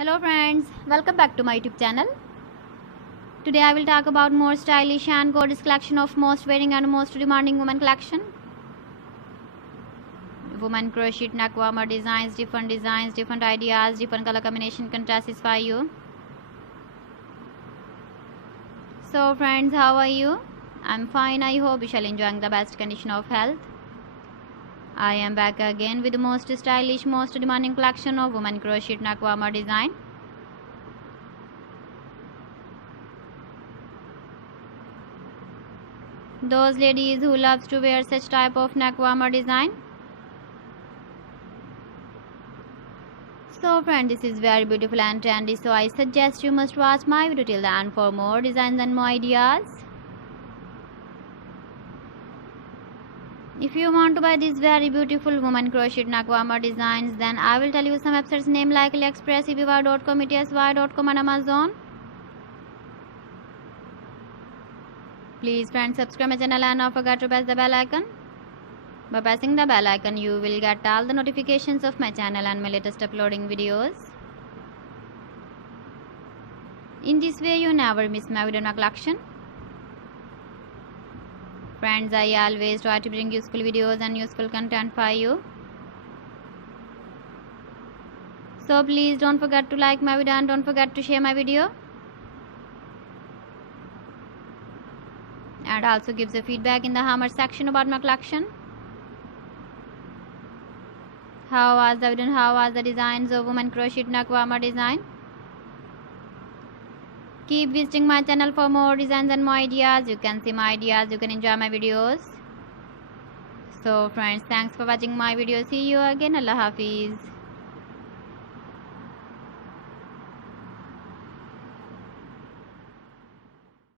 Hello friends, welcome back to my YouTube channel. Today I will talk about more stylish and gorgeous collection of most wearing and most demanding women collection. Women crochet neck warmer designs, different ideas, different color combination can satisfy you. So friends, how are you? I'm fine. I hope you shall enjoying the best condition of health. I am back again with the most stylish, most demanding collection of women crochet neck warmer design. Those ladies who loves to wear such type of neck warmer design. So friend, this is very beautiful and trendy, so I suggest you must watch my video till the end for more designs and more ideas. If you want to buy these very beautiful woman crochet neck warmer designs, then I will tell you some websites name like AliExpress, eBay.com, etsy.com and Amazon. Please friends, subscribe my channel and don't forget to press the bell icon. By pressing the bell icon, you will get all the notifications of my channel and my latest uploading videos. In this way, you never miss my video collection. Friends, I always try to bring useful videos and useful content for you. So please don't forget to like my video and don't forget to share my video. And also give the feedback in the comment section about my collection. How was the video and how was the designs of women crochet neck warmer design? Keep visiting my channel for more designs and more ideas. You can see my ideas, you can enjoy my videos. So friends, thanks for watching my video. See you again. Allah Hafiz.